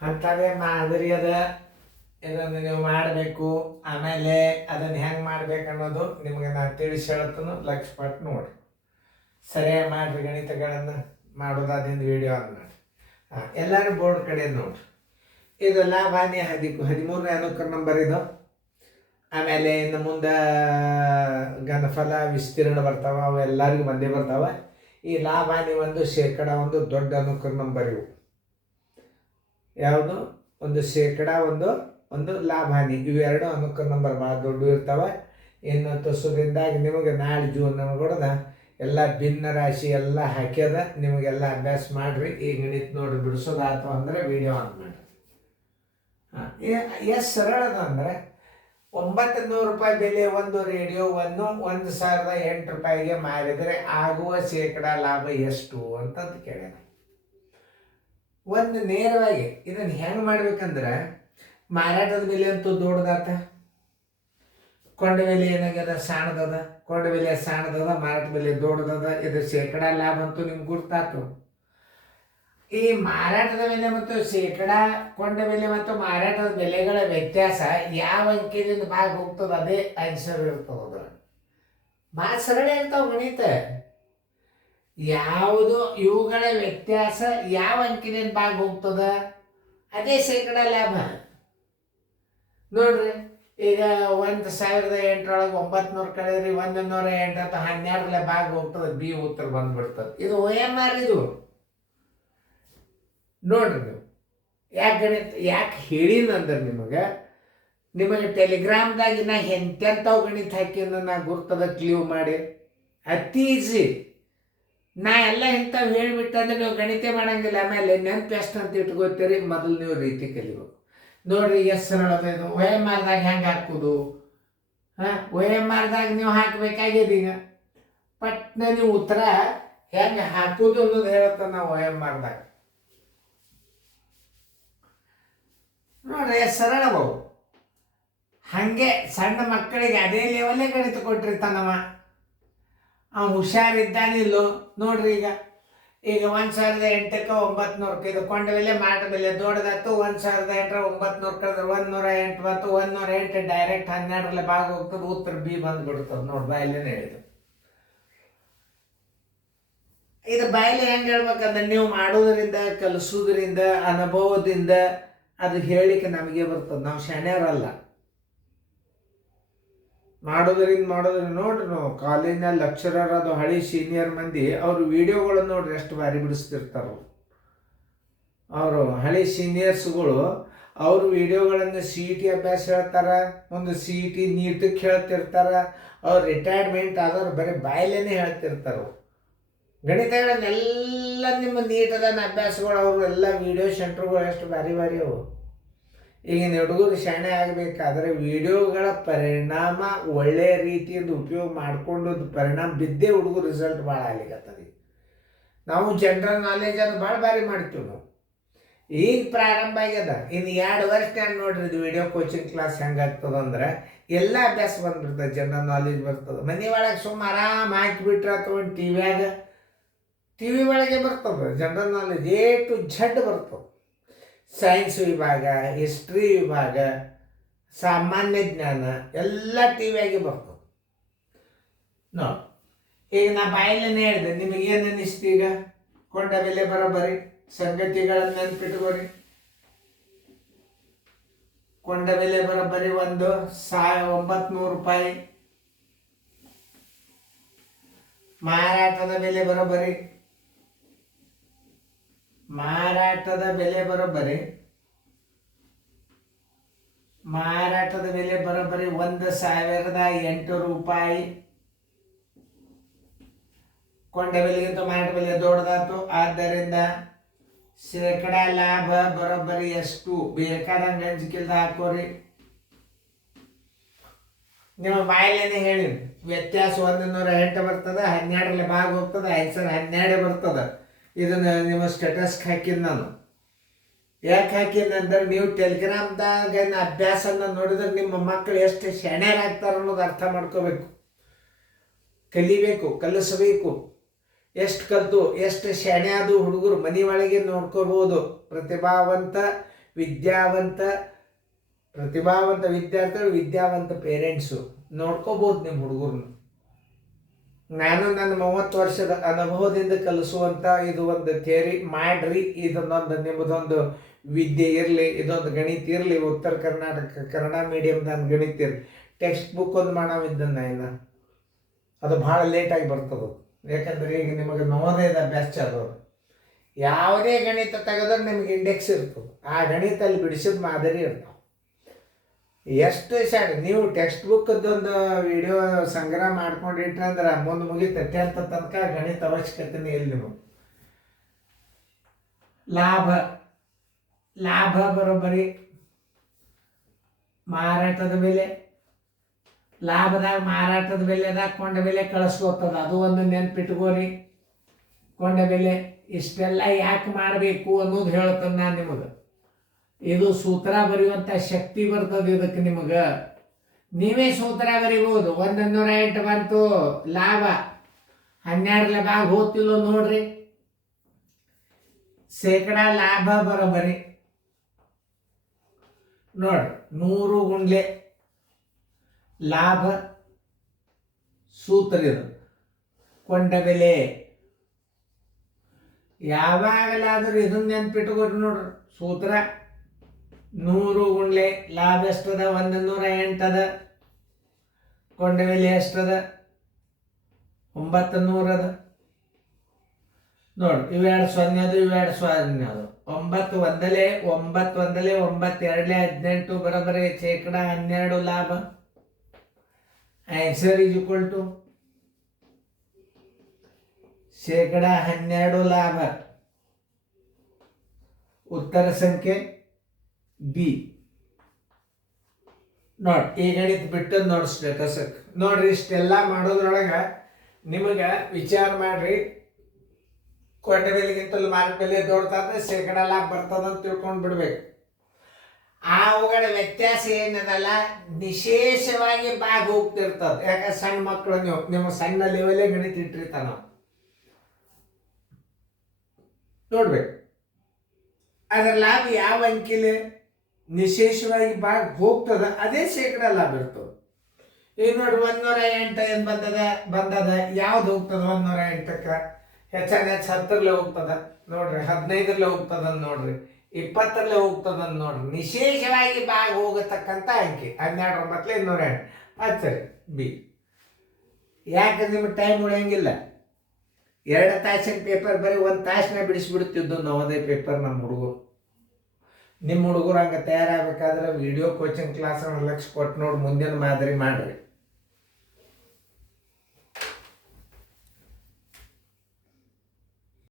ಅಂಥದ್ದೇ ಮಾದರಿ ಅದ. ಇದನ್ನು ನೀವು ಮಾಡಬೇಕು. ಆಮೇಲೆ ಅದನ್ನು ಹೆಂಗೆ ಮಾಡ್ಬೇಕು ಅನ್ನೋದು ನಿಮಗೆ ನಾನು ತಿಳಿಸಿ ಹೇಳ್ತೀನಿ. ಲಕ್ಷ ಪಟ್ಟು ನೋಡಿ ಸರಿಯಾಗಿ ಮಾಡಿರಿ. ಗಣಿತಗಳನ್ನು ಮಾಡೋದಾದಿಂದ ವಿಡಿಯೋ ಆನ್ ಮಾಡಿ. ಎಲ್ಲರೂ ಬೋರ್ಡ್ ಕಡೆ ನೋಡ್ರಿ. ಇದು ಲಾಭಾನಿ 13ನೇ ಅನುಕ್ರಮ ನಂಬರ್ ಇದು. ಆಮೇಲೆ ಇನ್ನು ಮುಂದೆ ಘನಫಲ ವಿಸ್ತೀರ್ಣ ಬರ್ತಾವೆ, ಅವು ಎಲ್ಲರಿಗೂ ಬಂದೇ ಬರ್ತಾವೆ. ಈ ಲಾಭಾನಿ ಒಂದು ಶೇಕಡ ಒಂದು ದೊಡ್ಡ ಅನುಕ್ರಮ ನಂಬರ್ ಇವು. ಯಾವುದು? ಒಂದು ಶೇಕಡ ಒಂದು ಲಾಭಾನಿ. ಇವೆರಡು ಅನುಕ್ರಮ ನಂಬರ್ ಭಾಳ ದೊಡ್ಡ ಇರ್ತವೆ. ಇನ್ನು ತುಸುದಿಂದಾಗಿ ನಿಮಗೆ ನಾಳೆ ಜೂನ್ ಕೊಡೋದ ಎಲ್ಲ ಭಿನ್ನ ರಾಶಿ ಎಲ್ಲ ಹಾಕ್ಯದ. ನಿಮಗೆಲ್ಲ ಅಭ್ಯಾಸ ಮಾಡಿರಿ. ಈಗ ಗಣಿತ ನೋಡ್ರಿ, ಬಿಡಿಸೋದಾಯ್ತು ಅಂದರೆ ವಿಡಿಯೋ ಆನ್ ಮಾಡಿರಿ. ಎಷ್ಟು ಸರಳ ಅದ ಅಂದರೆ 900 ರೂಪಾಯಿ ಬೆಲೆ ಒಂದು ರೇಡಿಯೋವನ್ನು 1008 ರೂಪಾಯಿಗೆ ಮಾರಿದರೆ ಆಗುವ ಶೇಕಡ ಲಾಭ ಎಷ್ಟು ಅಂತಂದು ಕೇಳ್ಯಾರ. ಒಂದು ನೇರವಾಗಿ ಇದನ್ನು ಹೆಂಗೆ ಮಾಡ್ಬೇಕಂದ್ರೆ, ಮಾರಾಟದ ಬೆಲೆ ಅಂತೂ ದೊಡ್ಡದಾತ, ಕೊಂಡ ಬೆಲೆ ಏನಾಗ್ಯದ ಸಣ್ಣದದ. ಕೊಂಡ ಬೆಲೆ ಸಣ್ಣದದ, ಮಾರಾಟ ಬೆಲೆ ದೊಡ್ಡದದ. ಇದು ಶೇಕಡ ಲಾಭ ಅಂತೂ ನಿಮ್ಗೆ ಗುರ್ತಾತು. ಈ ಮಾರಾಟದ ಬೆಲೆ ಮತ್ತು ಶೇಕಡ, ಕೊಂಡ ಬೆಲೆ ಮತ್ತು ಮಾರಾಟದ ಬೆಲೆಗಳ ವ್ಯತ್ಯಾಸ ಯಾವ ಅಂಕಿದಿಂದ ಭಾಗ ಹೋಗ್ತದೆ ಅದೇ ಆನ್ಸರ್ ಇರ್ತದೆ. ಅದ್ರ ಭಾಳ ಸರಳ ಇರ್ತಾವೆ ಗಣಿತ. ಯಾವುದು ಇವುಗಳ ವ್ಯತ್ಯಾಸ ಯಾವ ಅಂಕಿದಿಂದ ಭಾಗ ಹೋಗ್ತದ ಅದೇ ಶೇಕಡ ಲಾಭ. ನೋಡ್ರಿ, ಈಗ 1008 900 ಕಳೆದ್ರಿ 108 ಅಂತ 12 ಭಾಗ ಹೋಗ್ತದೆ. ಬಿ ಉತ್ತರ ಬಂದ್ಬಿಡ್ತದೆ. ಇದು OMR. ಇದು ನೋಡ್ರಿ, ನೀವು ಯಾಕೆ ಗಣಿತ ಯಾಕೆ ಹೇಳಿನಂದ್ರೆ ನಿಮಗೆ ಟೆಲಿಗ್ರಾಮ್ದಾಗಿ ನಾ ಎಂತೆಂಥವು ಗಣಿತ ಹಾಕಿನ ನಾ ಗುರ್ತದ ಕ್ಲೀವ್ ಮಾಡಿ. ಅತಿ ಈಸಿ. ನಾ ಎಲ್ಲ ಇಂಥವು ಹೇಳಿಬಿಟ್ಟಂದ್ರೆ ನೀವು ಗಣಿತ ಮಾಡಂಗಿಲ್ಲ. ಆಮೇಲೆ ನೆನಪು ಎಷ್ಟು ಅಂತ ಇಟ್ಕೋತೀರಿ. ಮೊದಲು ನೀವು ರೀತಿ ಕಲಿಬೇಕು. ನೋಡ್ರಿ ಎಷ್ಟು ಸರಳದ ಇದು. OMRದಾಗ ಹೆಂಗೆ ಹಾಕೋದು? OMRದಾಗ ನೀವು ಹಾಕಬೇಕಾಗ್ಯದ. ಈಗ ಪಟ್ನ ನೀವು ಉತ್ತರ ಹೆಂಗೆ ಹಾಕೋದು ಅನ್ನೋದು ಹೇಳ್ತಾನೆ ನಾವು OMRದಾಗ. ನೋಡ್ರಿ ಎಷ್ಟು ಸರಳವು. ಹಾಗೆ ಸಣ್ಣ ಮಕ್ಕಳಿಗೆ ಅದೇ ಲೆವೆಲ್ಲೇ ಗಣಿತ ಕೊಟ್ಟಿರ್ತಾನವ. ಅವ್ನು ಹುಷಾರಿದ್ದಾನಿಲ್ಲೋ ನೋಡ್ರಿ. ಈಗ 1008ಕ್ಕೆ 900 ಇದು ಕೊಂಡ ಬೆಲೆ ಮಾರಾಟ ಬೆಲೆ ದೊಡ್ಡದಾಯ್ತು. 1008 900 ಕಳೆದ್ರೆ 108 ಬಂತು. 108 ಡೈರೆಕ್ಟ್ 12 ಭಾಗ ಹೋಗ್ತದೆ. ಉತ್ತರ ಬಿ ಬಂದ್ಬಿಡ್ತದೆ. ನೋಡಿ, ಬಾಯಲ್ಲೇನೆ ಹೇಳಿದ್ರು. ಇದು ಬಾಯಲ್ಲಿ ಹೆಂಗೆ ಹೇಳ್ಬೇಕಂದ್ರೆ, ನೀವು ಮಾಡೋದ್ರಿಂದ, ಕಲಿಸೋದ್ರಿಂದ, ಅನುಭವದಿಂದ ಅದು ಹೇಳಿಕೆ ನಮಗೆ ಬರ್ತದೆ. ನಾವು ಶಾಣ್ಯರಲ್ಲ. ಮಾಡೋದ್ರಿಂದ ನೋಡ್ರಿ, ನಾವು ಕಾಲೇಜ್ನಲ್ಲಿ ಲೆಕ್ಚರರ್ ಅದು ಹಳಿ ಸೀನಿಯರ್ ಮಂದಿ ಅವ್ರ ವಿಡಿಯೋಗಳನ್ನು ನೋಡ್ರಿ ಎಷ್ಟು ಬಾರಿ ಬಿಡಿಸ್ತಿರ್ತಾರ. ಅವರು ಹಳಿ ಸೀನಿಯರ್ಸ್ಗಳು ಅವ್ರ ವಿಡಿಯೋಗಳನ್ನು CET ಅಭ್ಯಾಸ ಹೇಳ್ತಾರೆ. ಒಂದು CET ನೀಟಕ್ಕೆ ಹೇಳ್ತಿರ್ತಾರ. ಅವ್ರು ರಿಟೈರ್ಮೆಂಟ್ ಆದವ್ರು ಬರೀ ಬಾಯಲ್ಲೇನೆ ಹೇಳ್ತಿರ್ತಾರ. ಗಣಿತಗಳನ್ನೆಲ್ಲ ನಿಮ್ಮ ನೀಟದ ಅಭ್ಯಾಸಗಳು ಅವರು ಎಲ್ಲ ವಿಡಿಯೋ ಸೆಂಟ್ರ್ಗಳು ಎಷ್ಟು ಬಾರಿ ಅವು. ಈಗಿನ ಹುಡುಗರು ಶಾಣೆ ಆಗಬೇಕಾದ್ರೆ ವಿಡಿಯೋಗಳ ಪರಿಣಾಮ ಒಳ್ಳೆಯ ರೀತಿಯಿಂದ ಉಪಯೋಗ ಮಾಡಿಕೊಂಡು ಪರಿಣಾಮ ಬಿದ್ದೇ ಹುಡುಗರು ರಿಸಲ್ಟ್ ಭಾಳ ಆಗ್ಲಿಕ್ಕತ್ತದ. ನಾವು ಜನರಲ್ ನಾಲೆಜನ್ನು ಭಾಳ ಬಾರಿ ಮಾಡ್ತೀವಿ. ನಾವು ಈಗ ಪ್ರಾರಂಭ ಆಗ್ಯದ. ಇನ್ನು 2 ವರ್ಷ ನೋಡ್ರಿ ಇದು ವಿಡಿಯೋ ಕೋಚಿಂಗ್ ಕ್ಲಾಸ್ ಹೆಂಗಾಗ್ತದಂದ್ರೆ ಎಲ್ಲ ಅಭ್ಯಾಸ ಬಂದ್ಬಿಡ್ತದೆ. ಜನರಲ್ ನಾಲೆಜ್ ಬರ್ತದೆ. ಮನೆ ಒಳಗೆ ಸುಮ್ಮ ಆರಾಮ್ ಹಾಕಿಬಿಟ್ರೆ ಅಥವಾ ಟಿವಿ ಒಳಗೆ ಬರ್ತದೆ. General knowledge A to Z ಬರ್ತದೆ. ಸೈನ್ಸ್ ವಿಭಾಗ, ಹಿಸ್ಟ್ರಿ ವಿಭಾಗ, ಸಾಮಾನ್ಯ ಜ್ಞಾನ ಎಲ್ಲ ಟಿವಿಯಾಗಿ ಬರ್ತದೆ. ನೋಡಿ, ಈಗ ನಾ ಬಾಯಲ್ಲೇನೆ ಹೇಳಿದೆ. ನಿಮಗೇನು ಅನ್ನಿಸ್ತು? ಈಗ ಕೊಂಡ ಬೆಲೆ ಬರೋಬ್ಬರಿ ಸಂಗತಿಗಳನ್ನು ನೆನಪಿಟ್ಕೋರಿ. ಕೊಂಡ ಬೆಲೆ ಬರೋಬ್ಬರಿ 900 ರೂಪಾಯಿ. ಮಾರಾಟದ ಬೆಲೆ ಬರೋಬ್ಬರಿ 1008 ರೂಪಾಯಿ. ಕೊಂಡ ಬೆಲೆಗಿಂತ ಮಾರಾಟ ಬೆಲೆ ದೊಡ್ಡದಾಯ್ತು. ಆದ್ದರಿಂದ ಶೇಕಡ ಲಾಭ ಬರೋಬ್ಬರಿ ಎಷ್ಟು? ಬೇಕಾದಂಗೆ ಅಂಜಿಕೆಲ್ದ ಹಾಕೋರಿ. ನಿಮ್ಮ ಬಾಯಲ್ಲೇನೆ ಹೇಳಿ. ವ್ಯತ್ಯಾಸ 108 ಬರ್ತದೆ. 12 ಭಾಗ ಹೋಗ್ತದೆ. ಆನ್ಸರ್ 12 ಬರ್ತದೆ. ಇದನ್ನು ನಿಮ್ಮ ಸ್ಟೇಟಸ್ಗೆ ಹಾಕಿದ್ದು ನಾನು. ಯಾಕೆ ಹಾಕಿದ್ದಂದ್ರೆ ನೀವು ಟೆಲಿಗ್ರಾಮ್ದಾಗ ಅಭ್ಯಾಸನ ನೋಡಿದ್ರೆ ನಿಮ್ಮ ಮಕ್ಕಳು ಎಷ್ಟು ಶಾಣ್ಯರಾಗ್ತಾರೆ ಅನ್ನೋದು ಅರ್ಥ ಮಾಡ್ಕೋಬೇಕು. ಕಲಿಬೇಕು, ಕಲಿಸಬೇಕು. ಎಷ್ಟು ಕಲಿತು ಎಷ್ಟು ಶಾಣೆ ಅದು ಹುಡುಗರು ಮನೆ ಒಳಗೆ ನೋಡ್ಕೋಬೋದು. ಪ್ರತಿಭಾವಂತ ವಿದ್ಯಾರ್ಥಿಗಳು, ವಿದ್ಯಾವಂತ ಪೇರೆಂಟ್ಸು ನೋಡ್ಕೋಬೋದು ನಿಮ್ಮ ಹುಡುಗರನ್ನ. ನಾನು ನನ್ನ 30 ವರ್ಷದ ಅನುಭವದಿಂದ ಕಲಿಸುವಂಥ ಇದು ಒಂದು ಥಿಯರಿ ಮಾಡ್ರಿ. ಇದನ್ನೊಂದು ನಿಮ್ಮದೊಂದು ವಿದ್ಯೆ ಇರಲಿ, ಇದೊಂದು ಗಣಿತ ಇರಲಿ, ಉತ್ತರ ಕರ್ನಾಟಕ ಕನ್ನಡ ಮೀಡಿಯಮ್ದಾಗ ಗಣಿತ ಇರಲಿ. ಟೆಕ್ಸ್ಟ್ ಬುಕ್ ಒಂದು ಮಾಡೋವಿದ್ದನ್ನು ಇನ್ನು ಅದು ಭಾಳ ಲೇಟಾಗಿ ಬರ್ತದೆ. ಯಾಕಂದರೆ ಈಗ ನಿಮಗೆ ನವೋದಯದ ಬ್ಯಾಚ್ ಅದು ಯಾವುದೇ ಗಣಿತ ತೆಗೆದ್ರೆ ನಿಮಗೆ ಇಂಡೆಕ್ಸ್ ಇರ್ತದೆ. ಆ ಗಣಿತಲ್ಲಿ ಬಿಡಿಸಿದ ಮಾದರಿ ಇರ್ತಾವೆ. ಎಷ್ಟು ನೀವು ಟೆಕ್ಸ್ಟ್ ಬುಕ್ಕದೊಂದು ವಿಡಿಯೋ ಸಂಗ್ರಹ ಮಾಡ್ಕೊಂಡಿಟ್ರೆ ಅಂದ್ರೆ ಮುಂದೆ ಮುಗಿತ 10th ತನಕ ಗಣಿತ ಅವಶ್ಯಕತೆನೇ ಇಲ್ಲ ನಿಮಗೆ. ಲಾಭ ಬರೋಬ್ಬರಿ ಮಾರಾಟದ ಬೆಲೆ, ಲಾಭದಾಗ ಮಾರಾಟದ ಬೆಲೆದಾಗ ಕೊಂಡ ಬೆಲೆ ಕಳಿಸ್ಕೋತದ. ಅದು ಒಂದು ನೆನ್ಪಿಟ್ಕೋರಿ. ಕೊಂಡ ಬೆಲೆ ಇಷ್ಟೆಲ್ಲ ಯಾಕೆ ಮಾಡಬೇಕು ಅನ್ನೋದು ಹೇಳ್ತೇನೆ ನಾನು ನಿಮಗೆ. ಇದು ಸೂತ್ರ ಬರೆಯುವಂಥ ಶಕ್ತಿ ಬರ್ತದೆ ಇದಕ್ಕೆ ನಿಮಗೆ. ನೀವೇ ಸೂತ್ರ ಬರಿಬೋದು. 108 ಬಂತು, ಲಾಭ 12 ಭಾಗ ಹೋಗ್ತಿಲ್ಲೋ ನೋಡ್ರಿ. ಶೇಕಡ ಲಾಭ ಬರೋಬ್ಬರಿ ನೋಡ್ರಿ 100 ಗುಂಡ್ಲೆ ಲಾಭ ಸೂತ್ರ ಇದು. ಕೊಂಡ ಬೆಲೆ ಯಾವಾಗಲಾದರೂ ಇದನ್ನ ನೆನ್ಪಿಟ್ಕೊಡ್ರಿ ನೋಡ್ರಿ. ಸೂತ್ರ 100 ಗುಂಡ್ಲೆ ಲಾಭ ಎಷ್ಟದ? 108 ಅದ. ಕೊಂಡ ಬೆಲೆ ಎಷ್ಟದ? 900 ಅದ. ನೋಡಿ, ಇವೆರಡು 0 ಅದು, ಇವೆರಡು 0 ಅದು. 9 ಒಂದಲೇ 18 ಬರೋಬ್ಬರಿ ಶೇಕಡ 12 ಲಾಭ. ಆನ್ಸರ್ ಈಸ್ ಈಕ್ವಲ್ ಟು ಶೇಕಡ 12 ಲಾಭ. ಉತ್ತರ ಸಂಖ್ಯೆ ಬಿ. ನೋಡಿ, ಈ ಗಣಿತ ಬಿಟ್ಟು ನೋಡಿ ಸ್ಟೇಟಸಕ್ಕೆ ನೋಡ್ರಿ. ಇಷ್ಟೆಲ್ಲ ಮಾಡೋದ್ರೊಳಗೆ ನಿಮಗೆ ವಿಚಾರ ಮಾಡ್ರಿ. ಕೊಂಡ ಬೆಲೆಗಿಂತಲೂ ಮಾರಾಟ ಬೆಲೆ ದೊಡ್ಡದಾದ್ರೆ ಶೇಕಡ ಲಾಭ ಬರ್ತದಂತ ತಿಳ್ಕೊಂಡು ಬಿಡ್ಬೇಕು. ಅವುಗಳ ವ್ಯತ್ಯಾಸ ಏನದಲ್ಲ ವಿಶೇಷವಾಗಿ ಭಾಗ ಹೋಗ್ತಿರ್ತದೆ. ಯಾಕಂದ್ರೆ ಸಣ್ಣ ಮಕ್ಕಳು ನಿಮ್ಮ ಸಣ್ಣ ಲೆವೆಲೇ ಗಣಿತ ಇಟ್ಟಿರ್ತಾನ ನೋಡ್ಬೇಕು. ಅದರ ಲಾಭ ಯಾವ ಅಂಕಿಲೆ ವಿಶೇಷವಾಗಿ ಭಾಗ ಹೋಗ್ತದ ಅದೇ ಶೇಕಡ ಲಾಭ ಇರ್ತದೆ. ಈಗ ನೋಡಿ 108 ಏನು ಬಂದದ ಯಾವ್ದು ಹೋಗ್ತದ? 108ಕ್ಕೆ ಹೆಚ್ಚಾನ ಹೆಚ್ಚು 10ರಲ್ಲೇ ಹೋಗ್ತದ ನೋಡ್ರಿ, 15ರಲ್ಲೇ ಹೋಗ್ತದ ನೋಡ್ರಿ, 20ರಲ್ಲೇ ಹೋಗ್ತದ ನೋಡ್ರಿ. ವಿಶೇಷವಾಗಿ ಭಾಗ ಹೋಗತಕ್ಕಂಥ ಅಂಕಿ 12 ಮಕ್ಕಳು 208. ಅದು ಸರಿ ಬಿ. ಯಾಕೆ ನಿಮಗೆ ಟೈಮ್ ಉಳಿಯಂಗಿಲ್ಲ. 2 ತಾಸಿನ ಪೇಪರ್ ಬರೀ 1 ತಾಸನ್ನ ಬಿಡಿಸ್ಬಿಡ್ತಿದ್ದು ನವೋದಯ ಪೇಪರ್. ನಮ್ಮ ಹುಡುಗರು ನಿಮ್ಮ ಹುಡುಗರು ಹಂಗೆ ತಯಾರಾಗಬೇಕಾದ್ರೆ ವಿಡಿಯೋ ಕೋಚಿಂಗ್ ಕ್ಲಾಸ್ ಲಕ್ಷ ಕೊಟ್ಟು ನೋಡಿ ಮುಂದಿನ ಮಾದರಿ ಮಾಡಿರಿ.